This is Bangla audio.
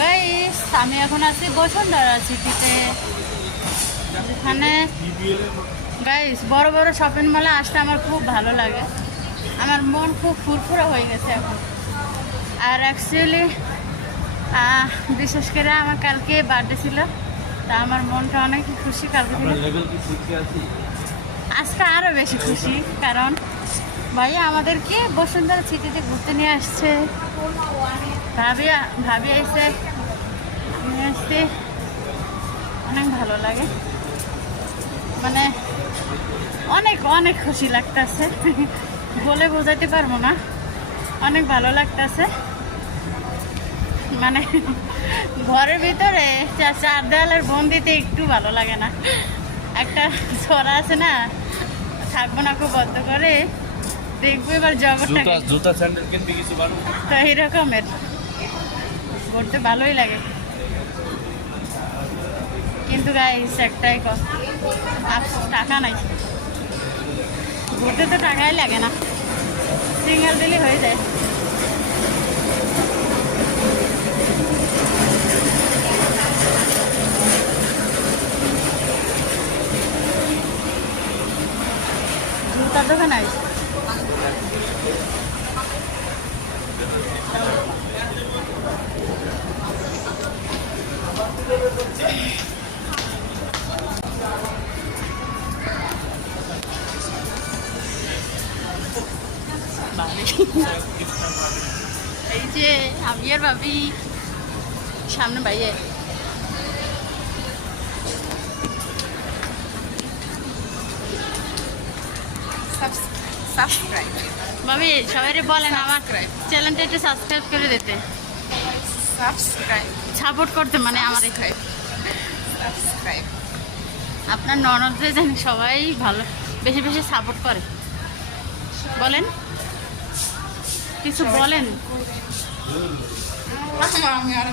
গাইস আমি এখন আছি বসুন্ধরা সিটিতে, যেখানে গাইস বড় বড় শপিং মলে আসতে আমার খুব ভালো লাগে। আমার মন খুব ফুরফুরা হয়ে গেছে এখন। আর অ্যাকচুয়ালি বিশেষ করে আমার কালকে বার্থডে ছিল, তা আমার মনটা অনেক খুশি। কালকে আজকে আরও বেশি খুশি, কারণ ভাইয়া আমাদেরকে বসুন্ধরা সিটিতে ঘুরতে নিয়ে আসছে। ভাবি এসে নিয়ে আসতে অনেক ভালো লাগে, মানে অনেক অনেক খুশি লাগতেছে, বলে বোঝাতে পারবো না। অনেক ভালো লাগতেছে, মানে ঘরের ভিতরে চার দেওয়ালের বন্দিতে একটু ভালো লাগে না। একটা ছড়া আছে না, থাকবো না খুব বদ্ধ করে, দেখবো এবার জগৎটাকে। জুতা স্যান্ডেল কিনতে কিছু ভালো তো এইরকমের ঘুরতে ভালোই লাগে, কিন্তু গাইস একটাই টাকা নাই। ঘুরতে তো টাকাই লাগে না, সিঙ্গেল দিলে হয়ে যায়। জুতার দোকান আছে, এই যে আমি আর ভাবি সামনে বাইরে। সাবস্ক্রাইব ভাবি সবাই বলেন আমার চ্যানেলটা একটু সাবস্ক্রাইব করে দিতে, সাবস্ক্রাইব সাপোর্ট করতে, মানে আমার এখানে সাবস্ক্রাইব আপনার ননদদের জানি সবাই ভালো বেশি বেশি সাপোর্ট করে। বলেন কিছু বলেন। আমি আর